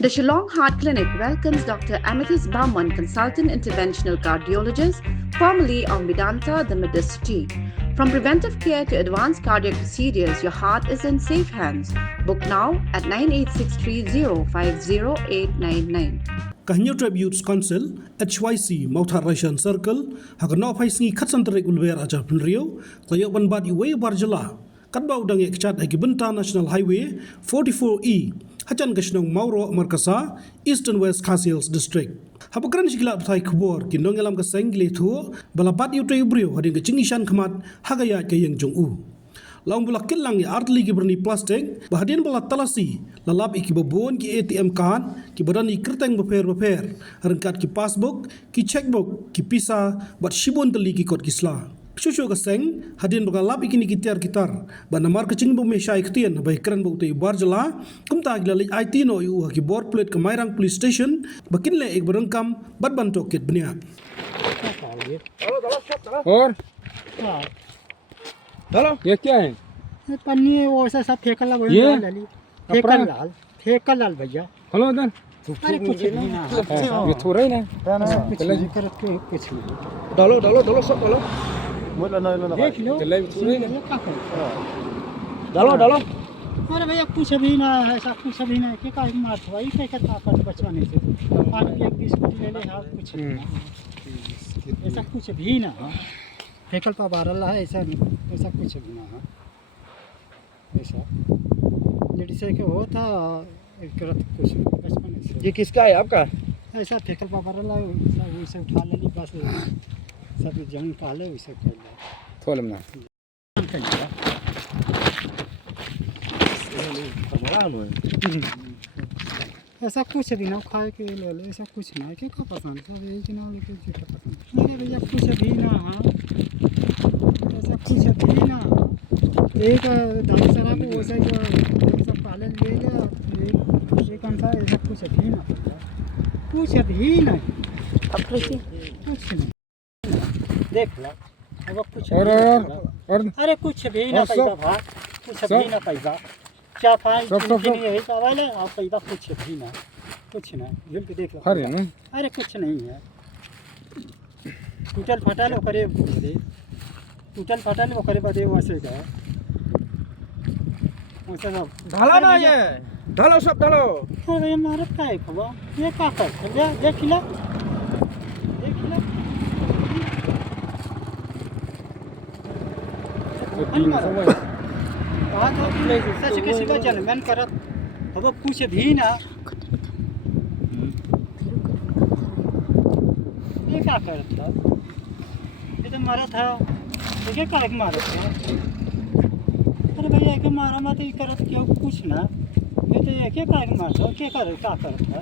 The Shillong Heart Clinic welcomes Dr. Amethyst Bauman, consultant interventional cardiologist, formerly of Medanta, the Medicity. From preventive care to advanced cardiac procedures, your heart is in safe hands. Book now at 98630 Kahinyo Tributes Council, HYC, Mauthar Raishan Circle, Hagano Paisni Katsantarik Ulver Ajar Punrio, Tayoban Badi Way Barjala, Katbau Dang Ekchat Agibunta National Highway 44E, Hachan Gashnong Mauro Markasa, East and West Castles District. Hapakran Shikilap Thai Kubor, Kinongalam Kasangli Tour, Balabat Utrebrio, Hading Chingishan Kamat, Hagaya Kayang Jong U. Laung bulak kilang artli ki berni plastik bahadian bala talasi lalap iki babon ki ATM card ki berani kerteng beper rengkat ki passbook ki checkbook ki pisa bat shibon teli ki kod kisla shushu ka seng hadian baka lap iki ni kitar ba namar kecing bo mesha iktian ba ikran bo te barjala kumta gila IT no yu ki board plate ka mairang police station bakin le ek berengkam bat bantok kit bnia और hello ये क्या है पन्नी वो ऐसा सब फेंकल लगा ये? फेंकल लाल भैया हेलो इधर अरे कुछ नहीं ना ये थोड़ा ही ना कुछ नहीं करत के कुछ नहीं डालो डालो डालो सब डालो देख लो चले थोड़ा ही ना ये क्या करे डालो डालो अरे भैया कुछ भी ना ऐसा कुछ भी ना के का मार भाई पे का ताकत बचवाने से पानी एक बिस्कुट ले ले हां कुछ नहीं ऐसा कुछ भी ना फेंकल पा बारल है ऐसा ऐसा कुछ भी ना है ऐसा लेडीज के हो था करत कुछ बचपन से ये किसका है आपका ऐसा फेंकल पा बारल है वैसे उठा ले ली बस सब जंग काले वैसे कर ले थोड़ा ना ऐसा कुछ भी ना खाए के ले ले ऐसा कुछ ना के का पसंद सब यही के ना लेके जो पसंद मेरे भैया कुछ भी ना हाँ ऐसा कुछ भी ना एक दामसरा को वैसा जो ऐसा पालन ले गया एक अंसा ऐसा कुछ भी ना अब कुछ नहीं देख ला अब कुछ और अरे कुछ भी ना पैसा भाग कुछ भी ना पैसा क्या फाइन नहीं है सवाल है आप पैसा कुछ भी ना झूल के देख लो हरे ना अरे कुछ नहीं है टूटल फटल ओकरे दे टूटल फटल ओकरे बदे वैसे गए वैसे सब डालो ना ये डालो सब डालो अरे मारत का है खबा ये का कर देख ला कहा था सच के सिवा जन्मन करत अब कुछ भी ना ये क्या करत था ये तो मारा था ये क्या मारा था अरे भैया के मारा मत ये करत क्यों कुछ ना ये तो ये क्या मारता क्या कर क्या करत था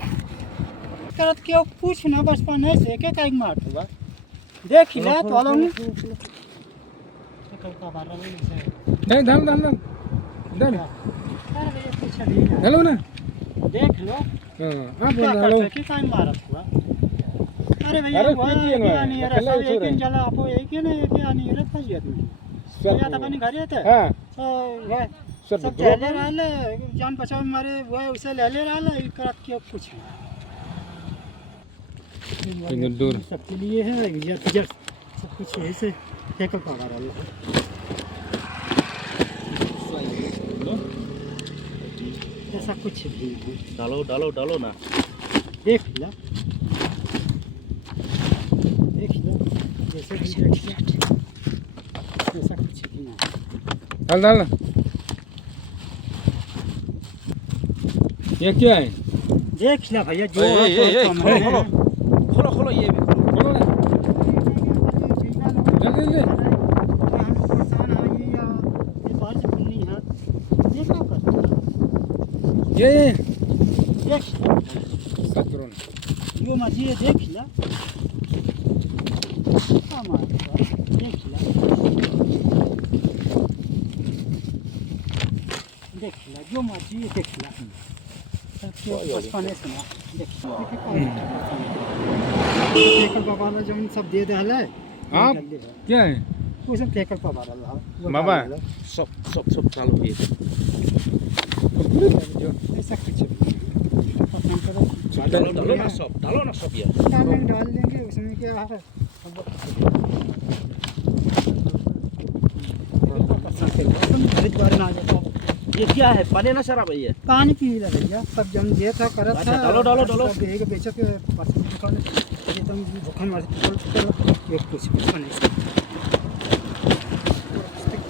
करत क्यों कुछ ना बचपन से क्या मारता देख ला तो वालों ने नहीं धन धन धन धन हेलो ना देख लो हाँ आप क्या हेलो करते क्या मारत हुआ अरे भैया अरे वो कुछ नहीं है ना, नहीं अकेला सब ही छोड़ एक रहे दिन हैं। चला आपको एक ही नहीं एक ही नहीं रे फजियत में या तो अपने घर ही थे हाँ तो वो सर सब चले रहले जान बचाव मारे वो उसे ले ले रहले ई करत क्यों कुछ इधर दूर सबके लिए है इज्जत इज्जत सब कुछ ऐसे फेंकल पड़ा रहले ऐसा कुछ भी नहीं। डालो डालो डालो ना देख ला जैसे भी देख ला ऐसा कुछ भी नहीं हल डाल ये क्या है देख ला भैया जो खोलो खोलो खोलो ये भी खोलो बोलो ना जल्दी जल्दी ये सतरों जो मर्जी है देख ला देख ला जो मर्जी है देख ला बचपन से ना देख बाबा जो सब दे दे है आप क्या है वो सब टेकल बाबा बाबा सब सब सब डालो ये ऐसा कुछ डालो ना सब ये विटामिन डाल देंगे उसमें क्या है ये क्या है पानी ना शराब है ये पानी पी ले भैया सब जम दिया था करा था अच्छा, डालो। बेग बेचो के पास दुकान ये तुम भूखन मार एक कुछ नहीं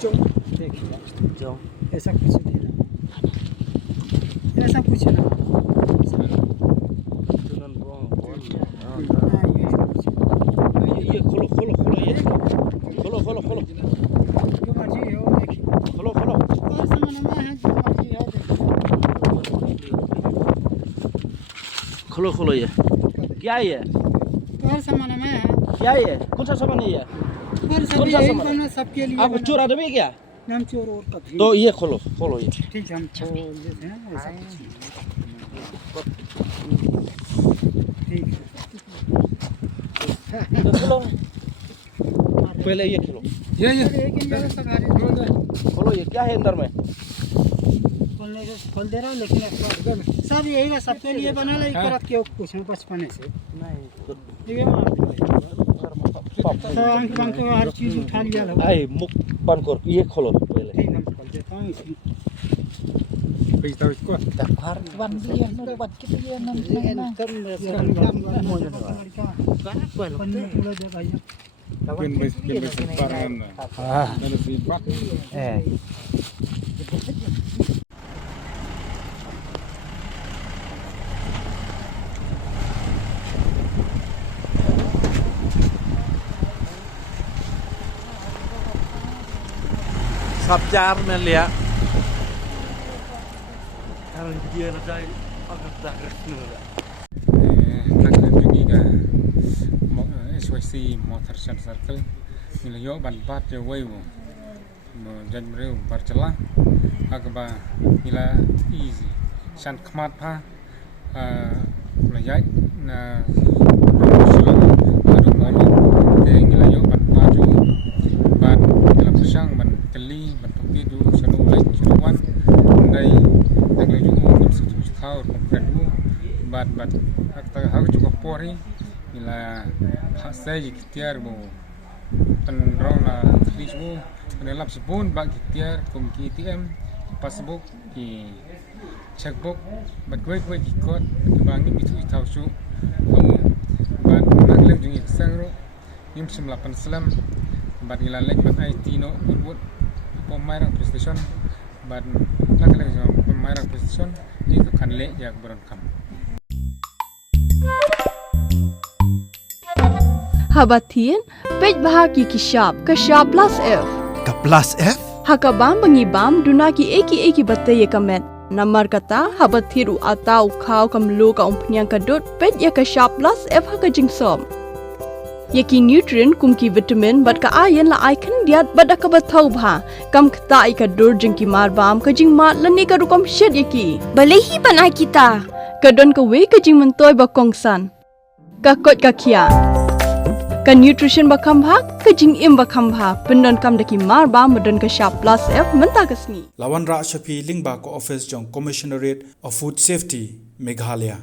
जो देखिए जाओ ऐसा कुछ नहीं ऐसा कुछ ना ये खोलो ये खोलो जो मर्जी है वो देखिए खोलो और सामान में है जो मर्जी है खोलो ये क्या है ये और सामान में है क्या है ये कौन सा सामान है ये और सब कौन सा यही सामान? बना सबके लिए आप चोर आदमी क्या नाम चोर और कभी तो ये खोलो ये ठीक है हम छोड़ देते हैं ऐसा कुछ नहीं ठीक है तो खोलो पहले ये खोलो ये लेकिन मेरे सगारे खोलो ये क्या है अंदर में खोलने से खोल दे रहा हूँ लेकिन सब यही है सबके लिए बना ले करत के कुछ में बचपने से ये मार तो अंक बंक हर चीज उठा लिया लो आई मुख बंद कर ये खोलो पहले ठीक हम खोल देता हूँ इसमें पैसा इसको Pin separan. Dari sifat. सब चार में लिया kalau dia nak cari agak tak resmi lah Nak pergi ke SYC Motorcycle Circle. Nila yo ban bat je wei wo. Jan mereu barcelah. Agba nila easy. San khmat pha layai na Jerusalem adu molo. Te nila yo ban bat jo ban nila persang ban keli ban toki du sanu lek chuan dai tak le ju ngam su thau kompret wo bat tak ha ju ko pori nila pasai kitiar bo penrona klis bo penelap sebun bag kitiar kum KTM passbook ki checkbook bat gue ki kot bangi bitu itau su kamu bat nagleng jung iksangro nim 98 slam bat nila lek bat IT no wood pemairang PlayStation bat nagleng jung pemairang PlayStation ni ko kan le jak beron kam Habatin, pej bahagi kishab, kashab plus F. Ka plus F? Hakabam bangibam dunaki eki batte ye kamet. Namar kata habathiru atau khau kamlo ka umpnyang kadut pej ya kashab plus F haka jingsom. Yaki nutrient kumki vitamin bat ka ayen la icon diat bat akabathau bha. Kam kata ika dur jingki marbam ka jing mat lani ka rukom shed yaki. Balehi banai kita. Kadon ka we ka jing mentoy ba kongsan. Ka kot ka kia. Ka nutrition bakam bha ka jing im bakam bha pendon kam daki mar ba modon ka sharp plus F menta kasni Lawan Ra Shafi Lingba ko office jong Commissionerate of Food Safety Meghalaya